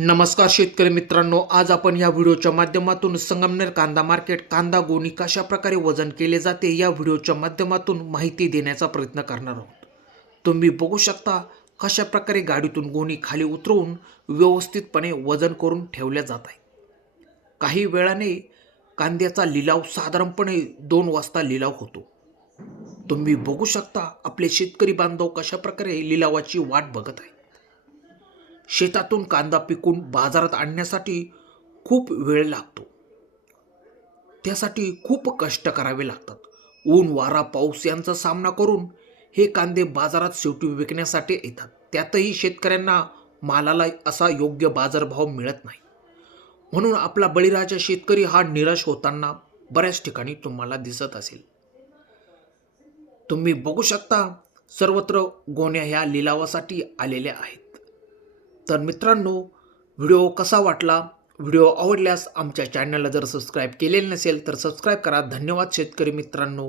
नमस्कार शेतकरी मित्रांनो, आज आपण या व्हिडिओच्या माध्यमातून संगमनेर कांदा मार्केट कांदा गोणी कशा प्रकारे वजन केले जाते या व्हिडिओच्या माध्यमातून माहिती देण्याचा प्रयत्न करणार आहोत। तुम्ही बघू शकता कशा प्रकारे गाडीतून गोणी खाली उतरवून व्यवस्थितपणे वजन करून ठेवल्या जात आहे। काही वेळाने कांद्याचा लिलाव साधारणपणे 2 वाजता लिलाव होतो। तुम्ही बघू शकता आपले शेतकरी बांधव कशा प्रकारे लिलावाची वाट बघत आहेत। शेतातून कांदा पिकून बाजारात आणण्यासाठी खूप वेळ लागतो, त्यासाठी खूप कष्ट करावे लागतात। ऊन वारा पाऊस यांचा सामना करून हे कांदे बाजारात शेवटी विकण्यासाठी येतात। त्यातही शेतकऱ्यांना मालाला असा योग्य बाजारभाव मिळत नाही, म्हणून आपला बळीराजा शेतकरी हा निराश होताना बऱ्याच ठिकाणी तुम्हाला दिसत असेल। तुम्ही बघू शकता सर्वत्र गोण्या ह्या लिलावासाठी आलेल्या आहेत। तर मित्रांनो, व्हिडिओ कसा वाटला? व्हिडिओ आवडल्यास आमच्या चॅनलला जर सबस्क्राईब केलेले नसेल तर सबस्क्राईब करा। धन्यवाद शेतकरी मित्रांनो।